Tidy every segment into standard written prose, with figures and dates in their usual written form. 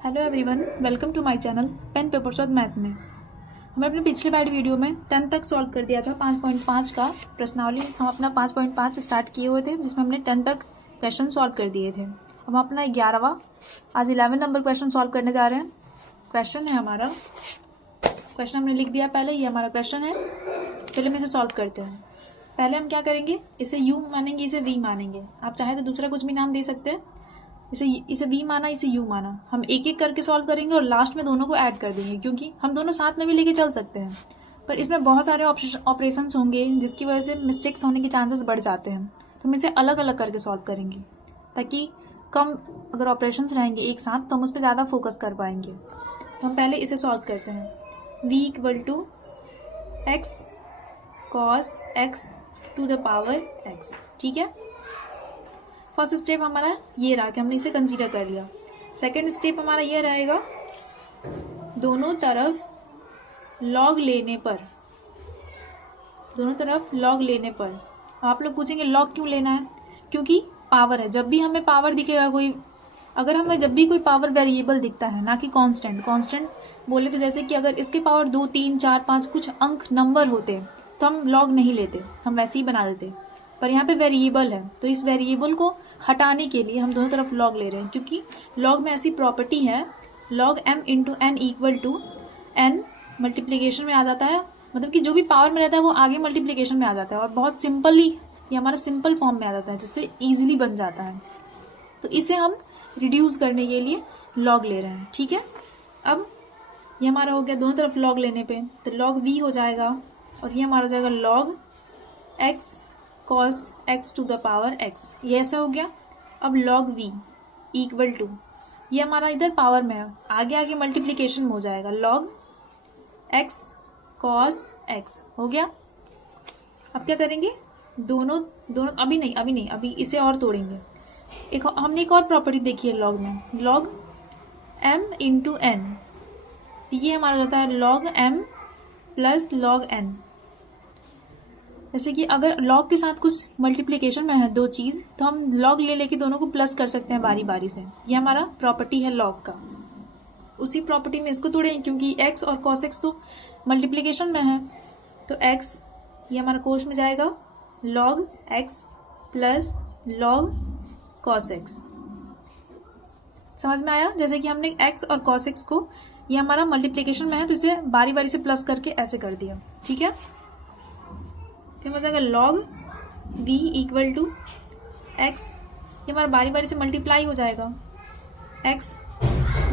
Hello everyone, welcome to my channel pen papers और math में। हमने अपने पिछले वाली वीडियो में 10 तक सॉल्व कर दिया था 5.5 का प्रश्नावली। हम अपना 5.5 स्टार्ट किए हुए थे जिसमें हमने 10 तक क्वेश्चन सॉल्व कर दिए थे। हम अपना 11वां आज 11 नंबर क्वेश्चन सॉल्व करने जा रहे हैं। क्वेश्चन है हमारा, क्वेश्चन हमने लिख दिया पहले, ये हमारा क्वेश्चन है। चलिए हम इसे सॉल्व करते हैं। पहले हम क्या करेंगे, इसे यू मानेंगे, इसे वी मानेंगे। आप चाहे तो दूसरा कुछ भी नाम दे सकते हैं। इसे वी माना, इसे यू माना। हम एक एक करके सॉल्व करेंगे और लास्ट में दोनों को ऐड कर देंगे, क्योंकि हम दोनों साथ में भी लेके चल सकते हैं, पर इसमें बहुत सारे ऑपरेशंस होंगे जिसकी वजह से मिस्टेक्स होने के चांसेस बढ़ जाते हैं। तो हम इसे अलग अलग करके सॉल्व करेंगे ताकि कम अगर ऑपरेशंस रहेंगे एक साथ तो हम उस पर ज़्यादा फोकस कर पाएंगे। तो हम पहले इसे सॉल्व करते हैं। v equal to x cos x to the power x, ठीक है। फर्स्ट स्टेप हमारा ये रहा कि हमने इसे कंसीडर कर लिया। सेकंड स्टेप हमारा ये रहेगा, दोनों तरफ लॉग लेने पर आप लोग पूछेंगे लॉग क्यों लेना है, क्योंकि पावर है। जब भी हमें पावर दिखेगा कोई, अगर हमें जब भी कोई पावर वेरिएबल दिखता है, ना कि कांस्टेंट बोले तो जैसे कि अगर इसके पावर 2, 3, 4, 5 कुछ अंक नंबर होते तो हम लॉग नहीं लेते, हम वैसे ही बना देते। पर यहाँ पे वेरिएबल है तो इस वेरिएबल को हटाने के लिए हम दोनों तरफ लॉग ले रहे हैं, क्योंकि लॉग में ऐसी प्रॉपर्टी है, log m into n equal to n multiplication में आ जाता है। मतलब कि जो भी पावर में रहता है वो आगे मल्टीप्लीकेशन में आ जाता है और बहुत सिंपली ये हमारा सिंपल फॉर्म में आ जाता है, जिससे ईजिली बन जाता है। तो इसे हम रिड्यूस करने के लिए लॉग ले रहे हैं, ठीक है। अब ये हमारा हो गया दोनों तरफ लॉग लेने पे, तो लॉग v हो जाएगा और ये हमारा हो जाएगा log x cos x to the power x, ये ऐसा हो गया। अब log v इक्वल टू, ये हमारा इधर पावर में है, आगे आगे मल्टीप्लीकेशन में हो जाएगा, log x cos x हो गया। अब क्या करेंगे, दोनों अभी इसे और तोड़ेंगे। हमने एक और प्रॉपर्टी देखी है लॉग में, log m इंटू एन, ये हमारा होता है log m plus log n। जैसे कि अगर लॉग के साथ कुछ मल्टीप्लिकेशन में है दो चीज़, तो हम लॉग ले लेके दोनों को प्लस कर सकते हैं बारी बारी से। ये हमारा प्रॉपर्टी है लॉग का। उसी प्रॉपर्टी में इसको तोड़ेंगे, क्योंकि x और cos x तो मल्टीप्लिकेशन में है, तो x ये हमारा कोश में जाएगा log x plus log cos x। समझ में आया? जैसे कि हमने x और cos x को, ये हमारा मल्टीप्लिकेशन में है तो इसे बारी बारी से प्लस करके ऐसे कर दिया, ठीक है। फिर हो जाएगा log v equal to x, ये हमारा बारी बारी से मल्टीप्लाई हो जाएगा, x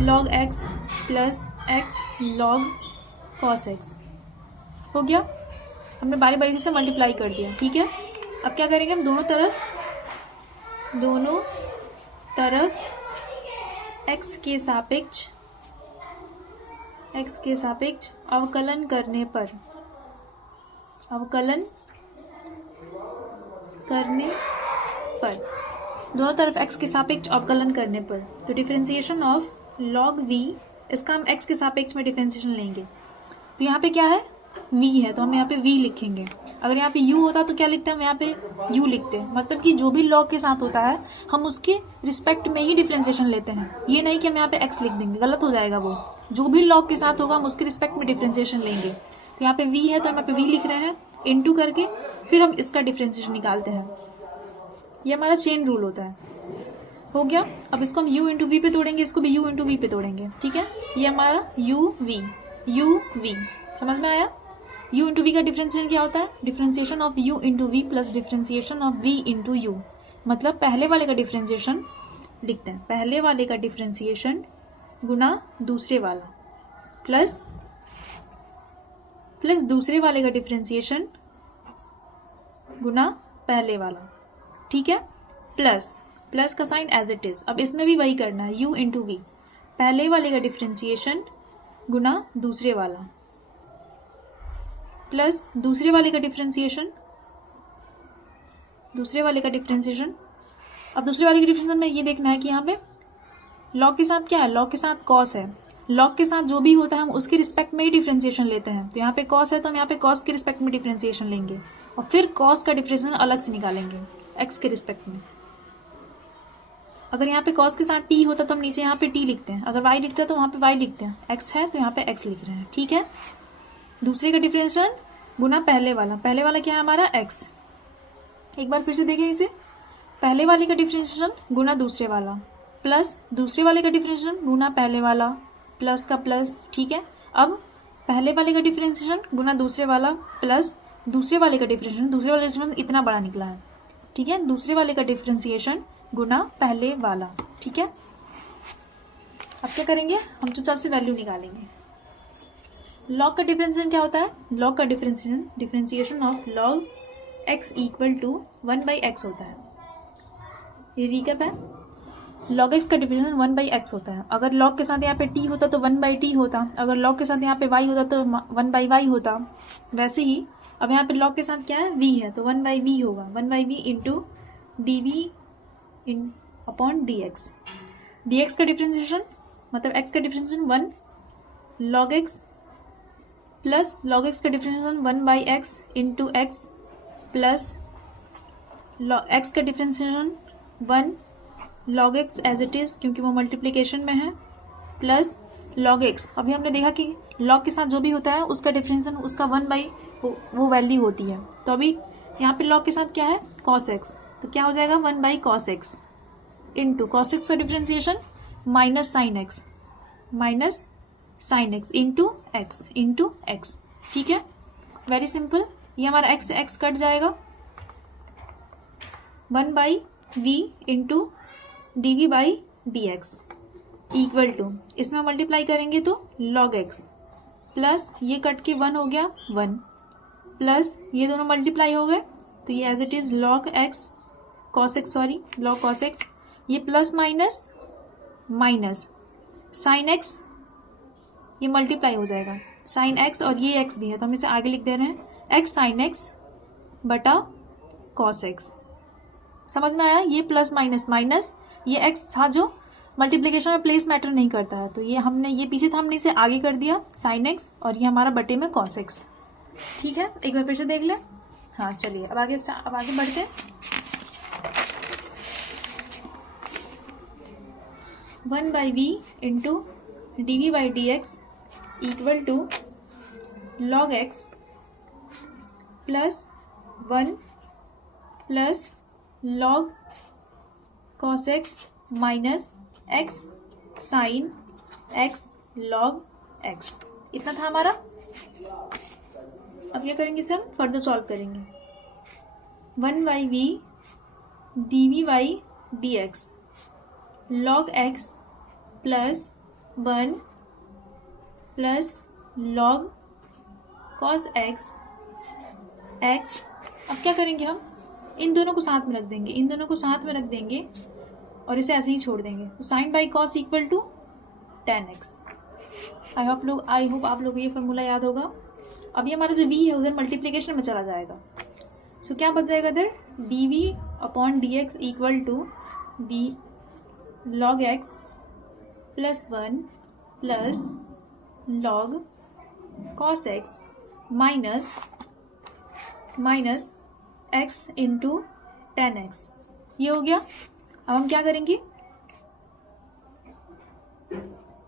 log x plus x log cos x हो गया। हमने बारी बारी से मल्टीप्लाई कर दिया, ठीक है। अब क्या करेंगे, हम दोनों तरफ x के सापेक्ष अवकलन करने पर दोनों तरफ x के सापेक्ष अवकलन करने पर, तो डिफरेंशिएशन ऑफ log v, इसका हम x के सापेक्ष में डिफरेंशिएशन लेंगे। तो यहाँ पे क्या है, v है, तो हम यहाँ पे v लिखेंगे। अगर यहाँ पे u होता तो क्या लिखते हैं, हम यहाँ पे u लिखते हैं। मतलब कि जो भी log के साथ होता है हम उसके रिस्पेक्ट में ही डिफरेंशिएशन लेते हैं, ये नहीं कि हम यहाँ पे x लिख देंगे, गलत हो जाएगा। वो जो भी log के साथ होगा हम उसके रिस्पेक्ट में डिफरेंशिएशन लेंगे। तो यहाँ पे v है तो हम यहाँ पे v लिख रहे हैं इनटू करके, फिर हम इसका डिफरेंशिएशन निकालते हैं। ये हमारा चेन रूल होता है, हो गया। अब इसको हम u इंटू वी पे तोड़ेंगे, इसको भी u इंटू वी पे तोड़ेंगे, ठीक है। ये हमारा u v, समझ में आया? u इंटू वी का डिफरेंशिएशन क्या होता है, differentiation of u into v plus differentiation of v into u. मतलब पहले वाले का डिफरेंशिएशन लिखते हैं, पहले वाले का डिफरेंशिएशन गुना दूसरे वाला प्लस दूसरे वाले का डिफरेंशिएशन गुना पहले वाला, ठीक है। प्लस का साइन एज इट इज। अब इसमें भी वही करना है, u इंटू वी, पहले वाले का डिफरेंशिएशन गुना दूसरे वाला प्लस दूसरे वाले का डिफरेंशिएशन। अब दूसरे वाले के डिफरेंशिएशन में ये देखना है कि यहाँ पे log के साथ क्या है, log के साथ cos है। log के साथ जो भी होता है हम उसके रिस्पेक्ट में ही डिफरेंशिएशन लेते हैं। तो यहाँ पे cos है तो हम यहाँ पे cos के रिस्पेक्ट में डिफरेंशिएशन लेंगे और फिर cos का डिफरेंशिएशन अलग से निकालेंगे x के रिस्पेक्ट में। अगर यहाँ पे कॉस के साथ टी होता तो हम नीचे यहाँ पे टी लिखते हैं, अगर वाई लिखते हैं तो वहाँ पे वाई लिखते हैं, एक्स है तो यहाँ पे एक्स लिख रहे हैं, ठीक है। दूसरे का डिफरेंशियल गुना पहले वाला, पहले वाला क्या है हमारा एक्स। एक बार फिर से देखें इसे, पहले वाले का डिफरेंशियल गुना दूसरे वाला प्लस दूसरे वाले का डिफरेंशियल गुना पहले वाला प्लस का प्लस, ठीक है। अब पहले वाले का डिफरेंशियल गुना दूसरे वाला प्लस दूसरे वाले का डिफरेंशियल, दूसरे वाले डिफरेंशियल इतना बड़ा निकला है, ठीक है। दूसरे वाले का डिफरेंशिएशन गुना पहले वाला, ठीक है। अब क्या करेंगे, हम चुपचाप से वैल्यू निकालेंगे। लॉग का डिफरेंशिएशन क्या होता है, लॉग का differentiation of log x equal to 1/x होता है। ये रिकैप है, लॉग एक्स का डिफरेंशिएशन 1/x होता है। अगर लॉग के साथ यहाँ पे t होता तो 1/t होता, अगर लॉग के साथ यहाँ पे y होता तो 1/y होता। वैसे ही अब यहाँ पे लॉग के साथ क्या है, v है तो 1/v होगा, 1/v into dv upon dx। dx का डिफरेंशिएशन मतलब x का differentiation 1 log x plus log x का differentiation 1/x into x plus x का differentiation 1 log x as it is क्योंकि वो मल्टीप्लिकेशन में है प्लस log x। अभी हमने देखा कि log के साथ जो भी होता है उसका डिफरेंशिएशन उसका 1/, वो वैल्यू होती है। तो अभी यहाँ पे log के साथ क्या है cos x, तो क्या हो जाएगा 1/cos x into cos x का differentiation minus sine x into x, ठीक है। वेरी सिंपल, ये हमारा x से x कट जाएगा, 1/v into dv/dx equal to, इसमें मल्टीप्लाई करेंगे तो log x प्लस ये कट के 1 हो गया 1 प्लस ये दोनों मल्टीप्लाई हो गए तो ये as it is log cos x, ये प्लस माइनस साइन x, ये मल्टीप्लाई हो जाएगा साइन x और ये x भी है तो हम इसे आगे लिख दे रहे हैं x साइन x बटा cos x। समझ में आया, ये प्लस माइनस ये x था जो मल्टीप्लिकेशन में प्लेस मैटर नहीं करता है, तो ये हमने ये पीछे था हमने इसे आगे कर दिया साइन x और ये हमारा बटे में cos x, ठीक है। एक बार फिर से देख ले, हाँ चलिए अब आगे बढ़ते हैं। 1/v into dv/dx equal to log x plus 1 plus log cos x minus x sine x log x, इतना था हमारा। अब क्या करेंगे, इसे हम फर्दर सॉल्व करेंगे। 1/v dv/dx log x plus 1 plus log cos x x। अब क्या करेंगे, हम इन दोनों को साथ में रख देंगे, और इसे ऐसे ही छोड़ देंगे, तो sine by cos equal to tan x। I hope आप लोगों को ये फॉर्मूला याद होगा। अभी हमारा जो v है उधर मल्टीप्लिकेशन में चला जाएगा, सो क्या बच जाएगा इधर, dv/dx equal to v log x plus 1 plus log cos x minus x into tan x, ये हो गया। अब हम क्या करेंगे,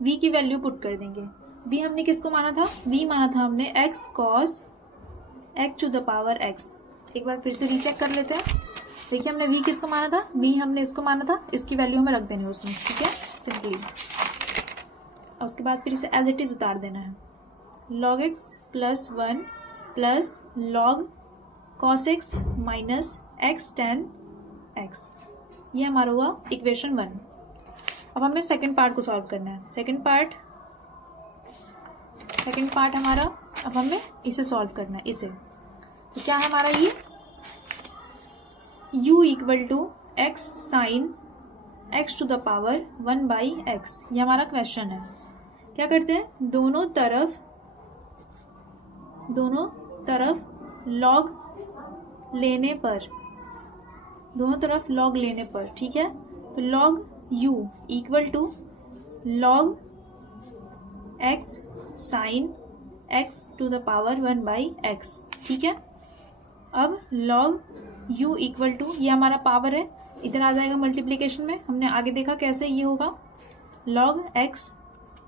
v की वैल्यू पुट कर देंगे। v हमने किसको माना था, v माना था हमने x cos x to the power x। एक बार फिर से रीचेक कर लेते हैं। देखिए हमने v किसको माना था, v हमने इसको माना था, इसकी वैल्यू हमें रख देनी है उसमें, ठीक है सिंपली। और उसके बाद फिर इसे एज इट इज उतार देना है, log x plus 1 plus log cos x minus x tan x, ये हमारा हुआ इक्वेशन 1। अब हमें सेकंड पार्ट को सॉल्व करना है। सेकंड पार्ट हमारा, अब हमें इसे सॉल्व करना है। इसे तो क्या है हमारा, ये u equal to x sine x to the power 1/x, ये हमारा क्वेश्चन है। क्या करते हैं, दोनों तरफ log लेने पर, ठीक है, तो log u equal to log x sine x to the power 1/x, ठीक है। अब log u इक्वल टू, ये हमारा पावर है इधर आ जाएगा मल्टीप्लीकेशन में। हमने आगे देखा कैसे ये होगा, log x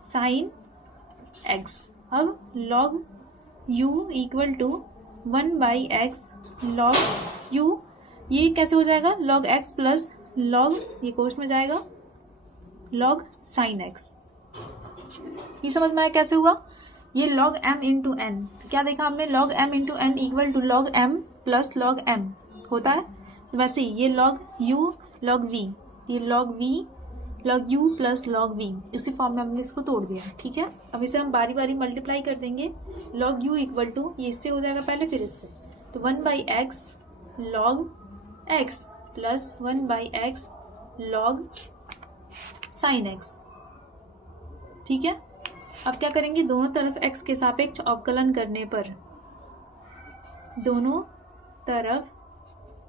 साइन x। अब log u equal to 1/x log u, ये कैसे हो जाएगा, log x प्लस log, ये कोष्ठ में जाएगा, log साइन x। ये समझ में आया कैसे हुआ, ये log m इंटू एन। तो क्या देखा हमने, log m into n equal to log m plus log m होता है। तो वैसे ही ये log u log v, ये log v log u plus log v, इसी फॉर्म में हमने इसको तोड़ दिया। ठीक है, अब इसे हम बारी बारी मल्टीप्लाई कर देंगे। log u इक्वल टू, ये इससे हो जाएगा पहले फिर इससे, तो 1/x log x plus 1/x log sine x। ठीक है, अब क्या करेंगे, दोनों तरफ x के सापेक्ष अवकलन करने पर, दोनों तरफ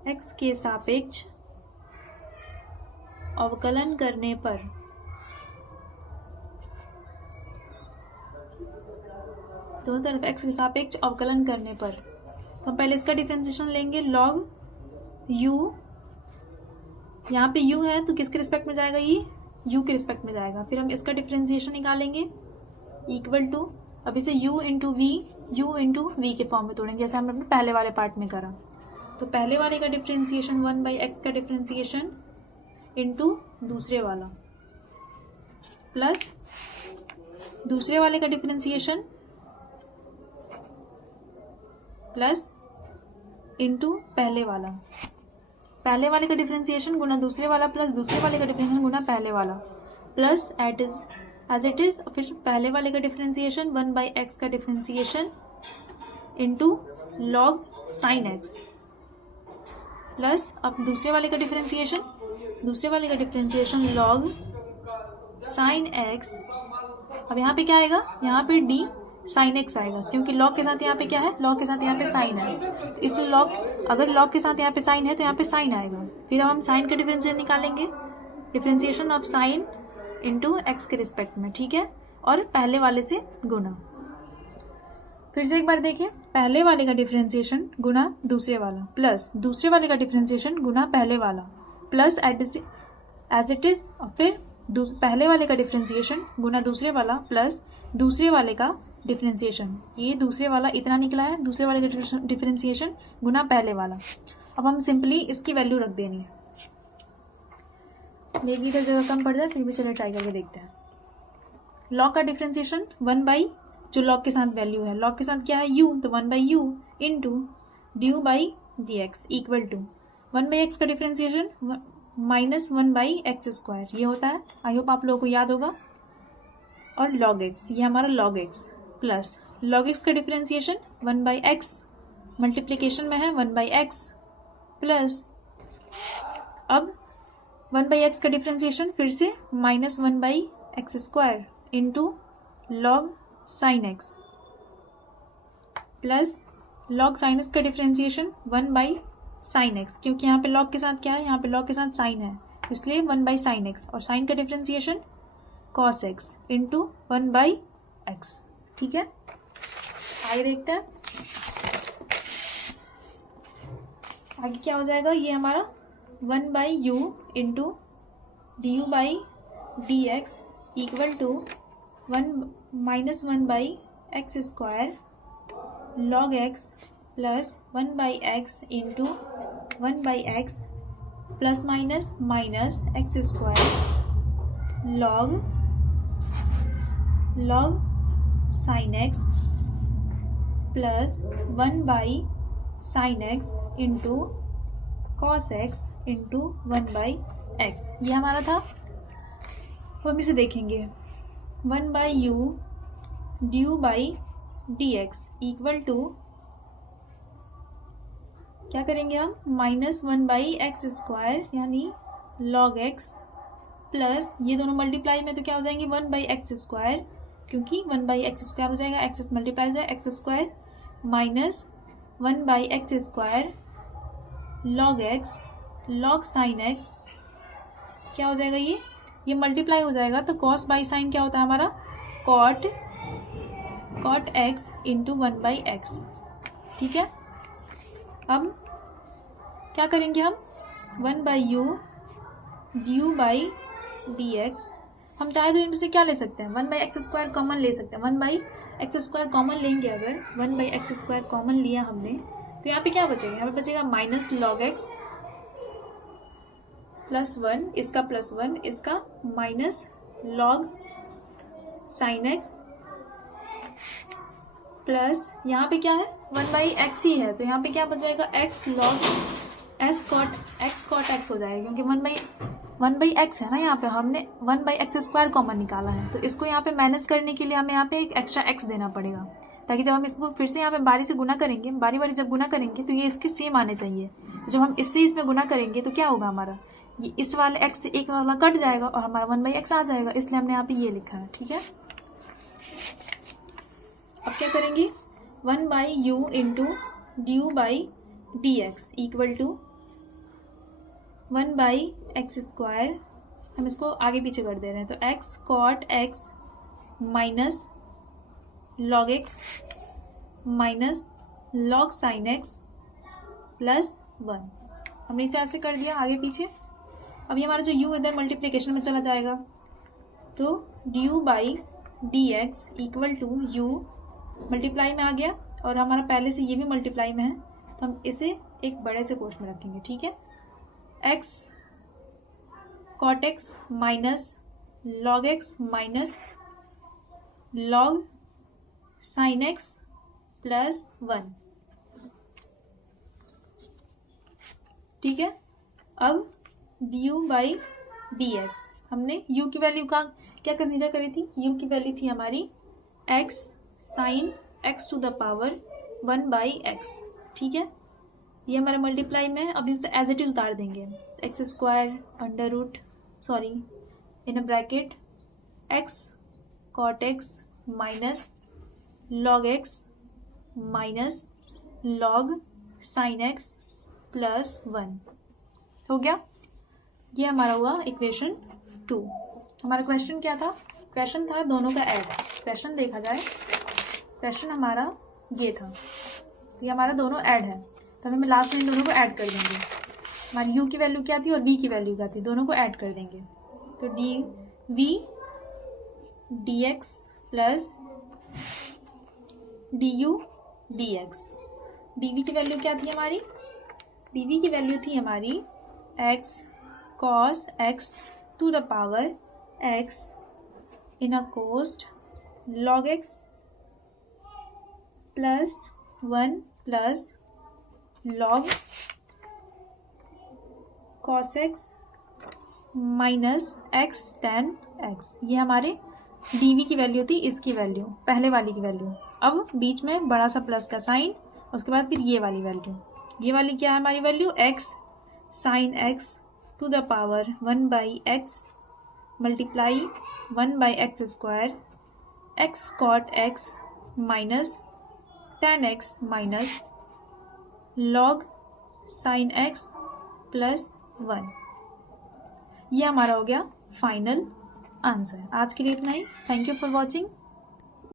x के सापेक्ष अवकलन करने पर दोनों तरफ x के सापेक्ष अवकलन करने पर, तो हम पहले इसका डिफरेंशिएशन लेंगे। log u, यहाँ पे u है तो किसके रिस्पेक्ट में जाएगा, ये u के रिस्पेक्ट में जाएगा। फिर हम इसका डिफरेंशिएशन निकालेंगे इक्वल टू, अब इसे u इंटू v के फॉर्म में तोड़ेंगे जैसे हमने अपने पहले वाले पार्ट में करा। तो पहले वाले का डिफरेंशिएशन 1/x का डिफरेंशिएशन इंटू दूसरे वाला, प्लस दूसरे वाले का डिफरेंशिएशन प्लस इंटू पहले वाला, पहले वाले का डिफरेंशिएशन गुना दूसरे वाला प्लस दूसरे वाले का डिफरेंशिएशन गुना पहले वाला, प्लस एज इट इज फिर पहले वाले का डिफरेंशिएशन 1/x का differentiation into log sine x, plus अब दूसरे वाले का डिफरेंशिएशन log साइन x। अब यहाँ पे क्या आएगा, यहाँ पे d साइन x आएगा, क्योंकि log के साथ यहाँ पे क्या है, log के साथ यहाँ पे साइन है, इसलिए log, अगर log के साथ यहाँ पे साइन है तो यहाँ पे साइन आएगा। फिर अब हम साइन का डिफरेंशिएशन निकालेंगे, differentiation of sine into x के रिस्पेक्ट में। ठीक है, और पहले वाले से गुना। फिर से एक बार देखिए, पहले वाले का डिफरेंशिएशन गुना दूसरे वाला प्लस दूसरे वाले का डिफरेंशिएशन गुना पहले वाला, प्लस एज इट इज, फिर पहले वाले का डिफरेंशिएशन गुना दूसरे वाला प्लस दूसरे वाले का डिफरेंशिएशन, ये दूसरे वाला इतना निकला है, दूसरे वाले का डिफरेंशिएशन गुना पहले वाला। अब हम सिंपली इसकी वैल्यू रख देनी है, मेरी इधर जगह कम पड़ जाए फिर भी चलो ट्राई करके देखते हैं। log का डिफरेंशिएशन 1/, जो log के साथ वैल्यू है, log के साथ क्या है u, तो 1/u into du/dx equal to 1/x का डिफरेंशिएशन माइनस 1/x², ये होता है, आई होप आप लोगों को याद होगा, और log x, ये हमारा log x plus log x का डिफरेंशिएशन 1/x, मल्टीप्लीकेशन में है 1/x प्लस, अब 1/x का डिफरेंशिएशन फिर से minus 1/x² into log sine x plus log sine x का डिफरेंशिएशन 1/sin x, क्योंकि यहाँ पे log के साथ क्या है, यहाँ पे log के साथ साइन है, इसलिए 1/sin x, और साइन का differentiation cos x into 1/x। ठीक है, आगे देखते हैं आगे क्या हो जाएगा, ये हमारा 1/u into du/dx equal to minus 1/x² log x plus 1/x into 1/x plus minus minus x² log sine x plus 1/sin x into cos x into 1/x, ये हमारा था। तो हम इसे देखेंगे, 1/u du/dx इक्वल टू, क्या करेंगे हम, माइनस 1/x² यानी log x प्लस ये दोनों मल्टीप्लाई में तो क्या हो जाएंगे 1/x², क्योंकि 1/x² हो जाएगा, x मल्टीप्लाई हो जाएगा x² minus 1/x² log x log sine x, क्या हो जाएगा, ये मल्टीप्लाई हो जाएगा, तो cos बाई साइन क्या होता है हमारा, cot x इंटू 1/x। ठीक है, अब क्या करेंगे हम, 1/u D u by d x, हम चाहे तो इनमें से क्या ले सकते हैं, 1/x² कॉमन ले सकते हैं। 1/x² कॉमन लेंगे, अगर 1/x² कॉमन लिया हमने तो यहाँ पे क्या बचेगा, यहाँ पे बचेगा माइनस लॉग एक्स प्लस 1, इसका प्लस 1, इसका minus log sine x plus यहाँ पे क्या है 1/x ही है, तो यहाँ पे क्या बच जाएगा x log s cot x हो जाएगा, क्योंकि 1/x है ना, यहाँ पे हमने 1/x² कॉमन निकाला है, तो इसको यहाँ पे माइनस करने के लिए हमें यहाँ पे एक एक्स्ट्रा x देना पड़ेगा, ताकि जब हम इसको फिर से यहाँ पे बारी से गुना करेंगे, बारी जब गुना करेंगे तो ये इसके सेम आने चाहिए। तो जब हम इससे इसमें गुना करेंगे तो क्या होगा, हमारा ये इस वाले x से एक वाला कट जाएगा और हमारा 1/x आ जाएगा, इसलिए हमने यहाँ पे ये लिखा है। ठीक है, अब क्या करेंगे, 1/u into d u by d x equal to 1/x², हम इसको आगे पीछे कर दे रहे हैं, तो x cot x minus log x minus log sin x plus 1, हमने इसे ऐसे कर दिया आगे पीछे। अब ये हमारा जो u इधर मल्टीप्लिकेशन में चला जाएगा, तो d u by d x equal to u multiply में आ गया, और हमारा पहले से ये भी मल्टीप्लाई में है, तो हम इसे एक बड़े से कोष्ठ में रखेंगे। ठीक है, x cot x minus log x minus log sin x plus 1। ठीक है, अब D u by d x, हमने u की वैल्यू का क्या कंसीडर करी थी, u की वैल्यू थी हमारी x sine x to the power 1/x। ठीक है, ये हमारे मल्टीप्लाई में है, अभी उसे एज इट इज उतार देंगे, x² under root in a bracket x cot x minus log x minus log sin x plus 1 हो गया। ये हमारा हुआ इक्वेशन 2। हमारा क्वेश्चन क्या था, क्वेश्चन था दोनों का ऐड। क्वेश्चन देखा जाए, क्वेश्चन हमारा ये था, तो ये हमारा दोनों ऐड है, तो हमें लास्ट में इन दोनों को ऐड कर देंगे। हमारी u की वैल्यू क्या थी और v की वैल्यू क्या थी, दोनों को ऐड कर देंगे, तो d v d x plus d u d x. D v की वैल्यू क्या थी हमारी, डी वी की वैल्यू थी हमारी x cos x to the power x in a cost log x plus 1 plus log cos x minus x tan x। ये हमारे dv की वैल्यू थी, इसकी वैल्यू पहले वाली की वैल्यू। अब बीच में बड़ा सा प्लस का साइन, उसके बाद फिर ये वाली वैल्यू, ये वाली क्या है हमारी value, x sine x to the power 1/x multiply 1/x² x cot x minus tan x minus log sin x plus 1। ये हमारा हो गया फाइनल आंसर। आज के लिए इतना ही। Thank you for watching.